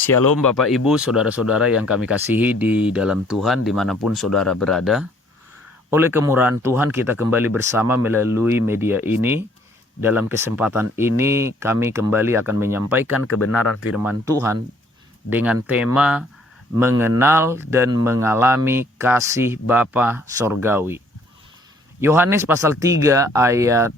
Shalom Bapak Ibu, Saudara-saudara yang kami kasihi di dalam Tuhan dimanapun saudara berada. Oleh kemurahan Tuhan kita kembali bersama melalui media ini. Dalam kesempatan ini kami kembali akan menyampaikan kebenaran firman Tuhan dengan tema mengenal dan mengalami kasih Bapa Sorgawi. Yohanes pasal 3 ayat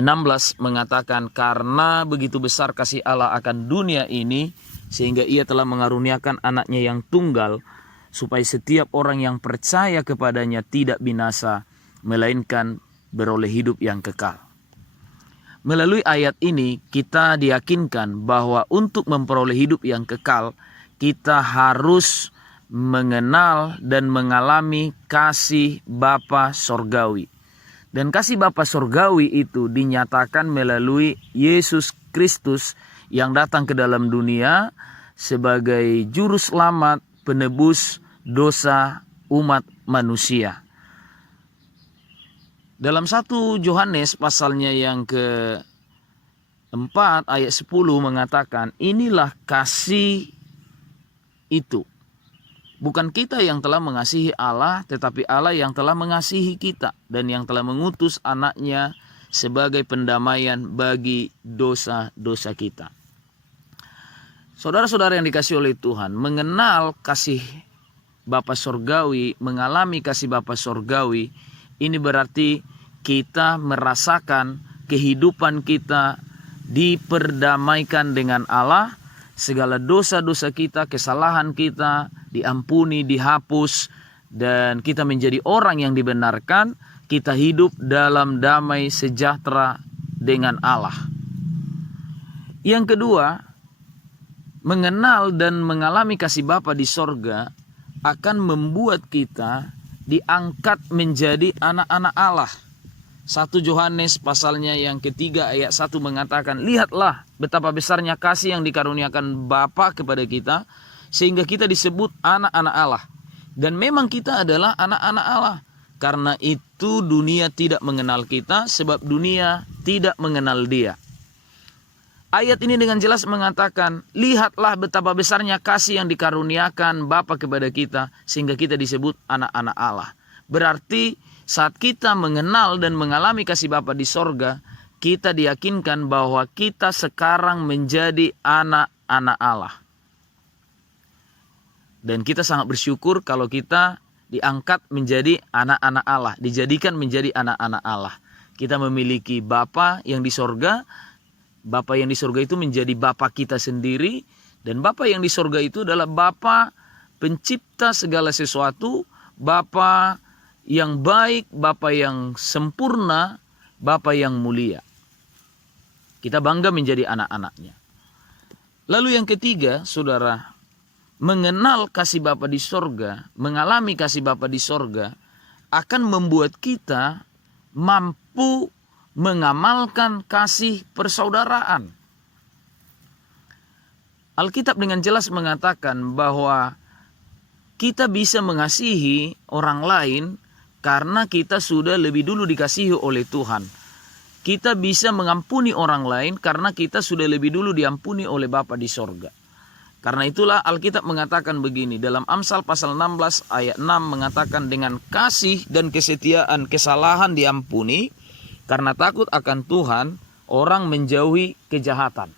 16 mengatakan, karena begitu besar kasih Allah akan dunia ini, sehingga ia telah mengaruniakan anaknya yang tunggal, supaya setiap orang yang percaya kepadanya tidak binasa, melainkan beroleh hidup yang kekal. Melalui ayat ini kita diyakinkan bahwa untuk memperoleh hidup yang kekal, kita harus mengenal dan mengalami kasih Bapa Sorgawi. Dan kasih Bapa Sorgawi itu dinyatakan melalui Yesus Kristus yang datang ke dalam dunia sebagai juru selamat, penebus dosa umat manusia. Dalam 1 Yohanes pasalnya yang ke-4 ayat 10 mengatakan, inilah kasih itu. Bukan kita yang telah mengasihi Allah, tetapi Allah yang telah mengasihi kita dan yang telah mengutus anaknya sebagai pendamaian bagi dosa-dosa kita. Saudara-saudara yang dikasihi oleh Tuhan, mengenal kasih Bapa Sorgawi, mengalami kasih Bapa Sorgawi, ini berarti kita merasakan kehidupan kita diperdamaikan dengan Allah, segala dosa-dosa kita, kesalahan kita diampuni, dihapus, dan kita menjadi orang yang dibenarkan, kita hidup dalam damai sejahtera dengan Allah. Yang kedua, mengenal dan mengalami kasih Bapa di sorga akan membuat kita diangkat menjadi anak-anak Allah. 1 Yohanes pasalnya yang ketiga ayat 1 mengatakan, lihatlah betapa besarnya kasih yang dikaruniakan Bapa kepada kita, sehingga kita disebut anak-anak Allah. Dan memang kita adalah anak-anak Allah. Karena itu dunia tidak mengenal kita, sebab dunia tidak mengenal Dia. Ayat ini dengan jelas mengatakan, lihatlah betapa besarnya kasih yang dikaruniakan Bapa kepada kita, sehingga kita disebut anak-anak Allah. Berarti saat kita mengenal dan mengalami kasih Bapa di sorga, kita diyakinkan bahwa kita sekarang menjadi anak-anak Allah. Dan kita sangat bersyukur kalau kita diangkat menjadi anak-anak Allah, dijadikan menjadi anak-anak Allah. Kita memiliki Bapa yang di sorga. Bapa yang di sorga itu menjadi Bapa kita sendiri. Dan Bapa yang di sorga itu adalah Bapa pencipta segala sesuatu, Bapa yang baik, Bapa yang sempurna, Bapa yang mulia. Kita bangga menjadi anak-anaknya. Lalu yang ketiga, saudara, mengenal kasih Bapa di sorga, mengalami kasih Bapa di sorga, akan membuat kita mampu mengamalkan kasih persaudaraan. Alkitab dengan jelas mengatakan bahwa kita bisa mengasihi orang lain karena kita sudah lebih dulu dikasihi oleh Tuhan. Kita bisa mengampuni orang lain karena kita sudah lebih dulu diampuni oleh Bapa di sorga. Karena itulah Alkitab mengatakan begini, dalam Amsal pasal 16 ayat 6 mengatakan, dengan kasih dan kesetiaan kesalahan diampuni, karena takut akan Tuhan orang menjauhi kejahatan.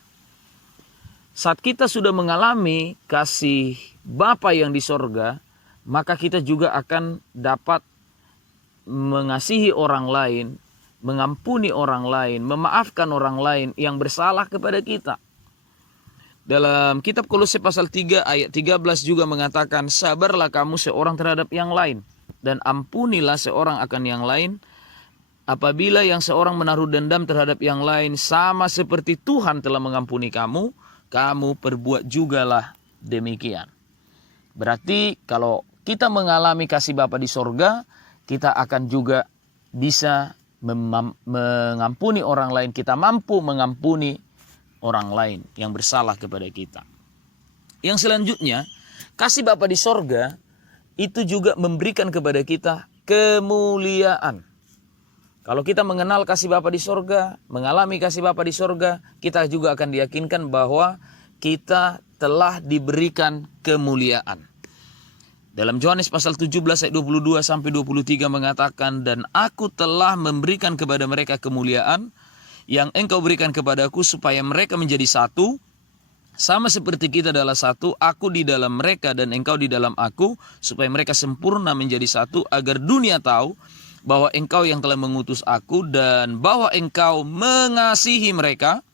Saat kita sudah mengalami kasih Bapa yang di sorga, maka kita juga akan dapat mengasihi orang lain, mengampuni orang lain, memaafkan orang lain yang bersalah kepada kita. Dalam kitab Kolose pasal 3 ayat 13 juga mengatakan, sabarlah kamu seorang terhadap yang lain, dan ampunilah seorang akan yang lain. Apabila yang seorang menaruh dendam terhadap yang lain, sama seperti Tuhan telah mengampuni kamu, kamu perbuat jugalah demikian. Berarti kalau kita mengalami kasih Bapa di sorga, kita akan juga bisa mengampuni orang lain. Kita mampu mengampuni orang lain yang bersalah kepada kita. Yang selanjutnya, kasih Bapa di sorga itu juga memberikan kepada kita kemuliaan. Kalau kita mengenal kasih Bapa di sorga, mengalami kasih Bapa di sorga, kita juga akan diyakinkan bahwa kita telah diberikan kemuliaan. Dalam Yohanes pasal 17 ayat 22 sampai 23 mengatakan, dan aku telah memberikan kepada mereka kemuliaan yang engkau berikan kepadaku supaya mereka menjadi satu, sama seperti kita adalah satu, aku di dalam mereka dan engkau di dalam aku, supaya mereka sempurna menjadi satu, agar dunia tahu bahwa engkau yang telah mengutus aku dan bahwa engkau mengasihi mereka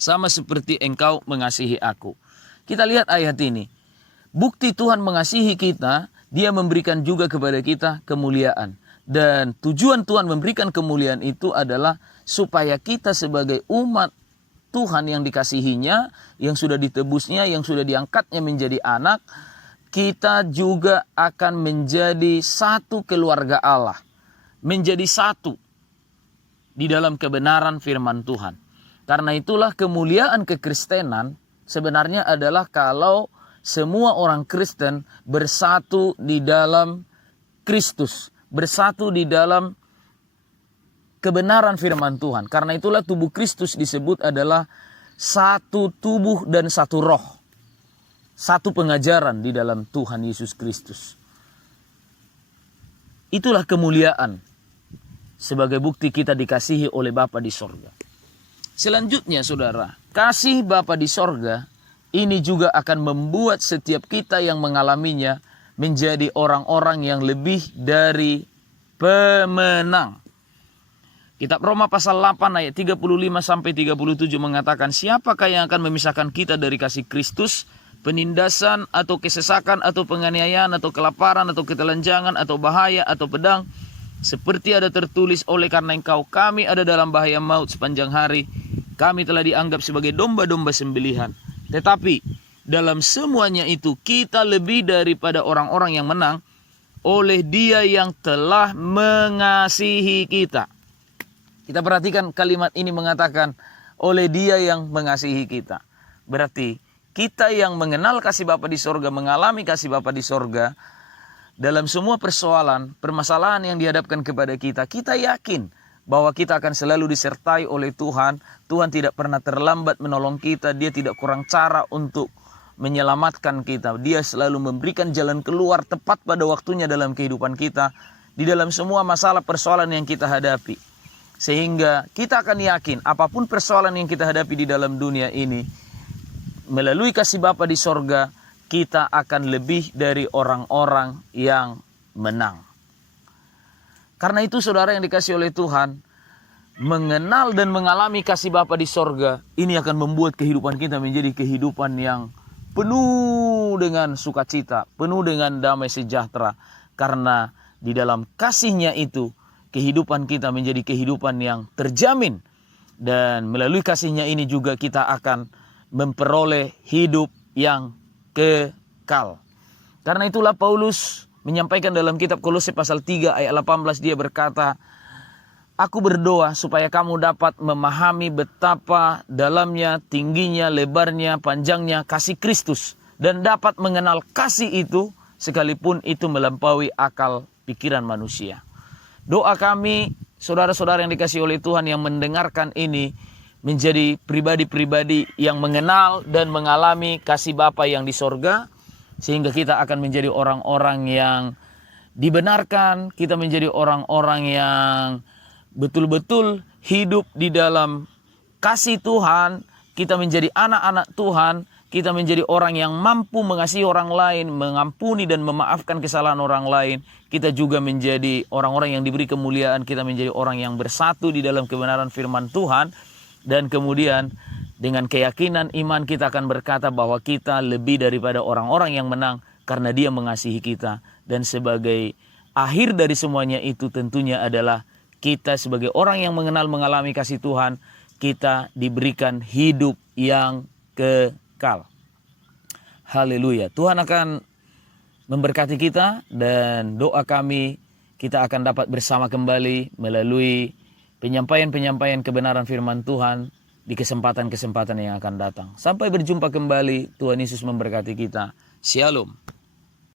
sama seperti engkau mengasihi aku. Kita lihat ayat ini. Bukti Tuhan mengasihi kita, Dia memberikan juga kepada kita kemuliaan. Dan tujuan Tuhan memberikan kemuliaan itu adalah supaya kita sebagai umat Tuhan yang dikasihinya, yang sudah ditebusnya, yang sudah diangkatnya menjadi anak, kita juga akan menjadi satu keluarga Allah. Menjadi satu di dalam kebenaran firman Tuhan. Karena itulah kemuliaan kekristenan sebenarnya adalah kalau semua orang Kristen bersatu di dalam Kristus, bersatu di dalam kebenaran firman Tuhan. Karena itulah tubuh Kristus disebut adalah satu tubuh dan satu roh. Satu pengajaran di dalam Tuhan Yesus Kristus. Itulah kemuliaan sebagai bukti kita dikasihi oleh Bapa di sorga. Selanjutnya saudara, kasih Bapa di sorga ini juga akan membuat setiap kita yang mengalaminya menjadi orang-orang yang lebih dari pemenang. Kitab Roma pasal 8 ayat 35 sampai 37 mengatakan, siapakah yang akan memisahkan kita dari kasih Kristus? Penindasan atau kesesakan atau penganiayaan atau kelaparan atau ketelanjangan atau bahaya atau pedang? Seperti ada tertulis, oleh karena engkau kami ada dalam bahaya maut sepanjang hari. Kami telah dianggap sebagai domba-domba sembelihan. Tetapi dalam semuanya itu kita lebih daripada orang-orang yang menang oleh Dia yang telah mengasihi kita. Kita perhatikan kalimat ini mengatakan oleh Dia yang mengasihi kita. Berarti kita yang mengenal kasih Bapa di sorga, mengalami kasih Bapa di sorga, dalam semua persoalan, permasalahan yang dihadapkan kepada kita, kita yakin bahwa kita akan selalu disertai oleh Tuhan. Tuhan tidak pernah terlambat menolong kita. Dia tidak kurang cara untuk menyelamatkan kita. Dia selalu memberikan jalan keluar tepat pada waktunya dalam kehidupan kita. Di dalam semua masalah persoalan yang kita hadapi. Sehingga kita akan yakin apapun persoalan yang kita hadapi di dalam dunia ini, melalui kasih Bapa di sorga, kita akan lebih dari orang-orang yang menang. Karena itu saudara yang dikasihi oleh Tuhan, mengenal dan mengalami kasih Bapa di sorga, ini akan membuat kehidupan kita menjadi kehidupan yang penuh dengan sukacita, penuh dengan damai sejahtera. Karena di dalam kasih-Nya itu, kehidupan kita menjadi kehidupan yang terjamin. Dan melalui kasih-Nya ini juga kita akan memperoleh hidup yang kekal. Karena itulah Paulus menyampaikan dalam kitab Kolose pasal 3 ayat 18, dia berkata, aku berdoa supaya kamu dapat memahami betapa dalamnya, tingginya, lebarnya, panjangnya kasih Kristus. Dan dapat mengenal kasih itu sekalipun itu melampaui akal pikiran manusia. Doa kami, saudara-saudara yang dikasihi oleh Tuhan yang mendengarkan ini, menjadi pribadi-pribadi yang mengenal dan mengalami kasih Bapa yang di sorga. Sehingga kita akan menjadi orang-orang yang dibenarkan. Kita menjadi orang-orang yang betul-betul hidup di dalam kasih Tuhan. Kita menjadi anak-anak Tuhan. Kita menjadi orang yang mampu mengasihi orang lain, mengampuni dan memaafkan kesalahan orang lain. Kita juga menjadi orang-orang yang diberi kemuliaan. Kita menjadi orang yang bersatu di dalam kebenaran firman Tuhan. Dan kemudian dengan keyakinan iman kita akan berkata bahwa kita lebih daripada orang-orang yang menang karena Dia mengasihi kita. Dan sebagai akhir dari semuanya itu tentunya adalah kita sebagai orang yang mengalami kasih Tuhan, kita diberikan hidup yang kekal. Haleluya. Tuhan akan memberkati kita dan doa kami kita akan dapat bersama kembali melalui penyampaian-penyampaian kebenaran firman Tuhan di kesempatan-kesempatan yang akan datang. Sampai berjumpa kembali, Tuhan Yesus memberkati kita. Shalom.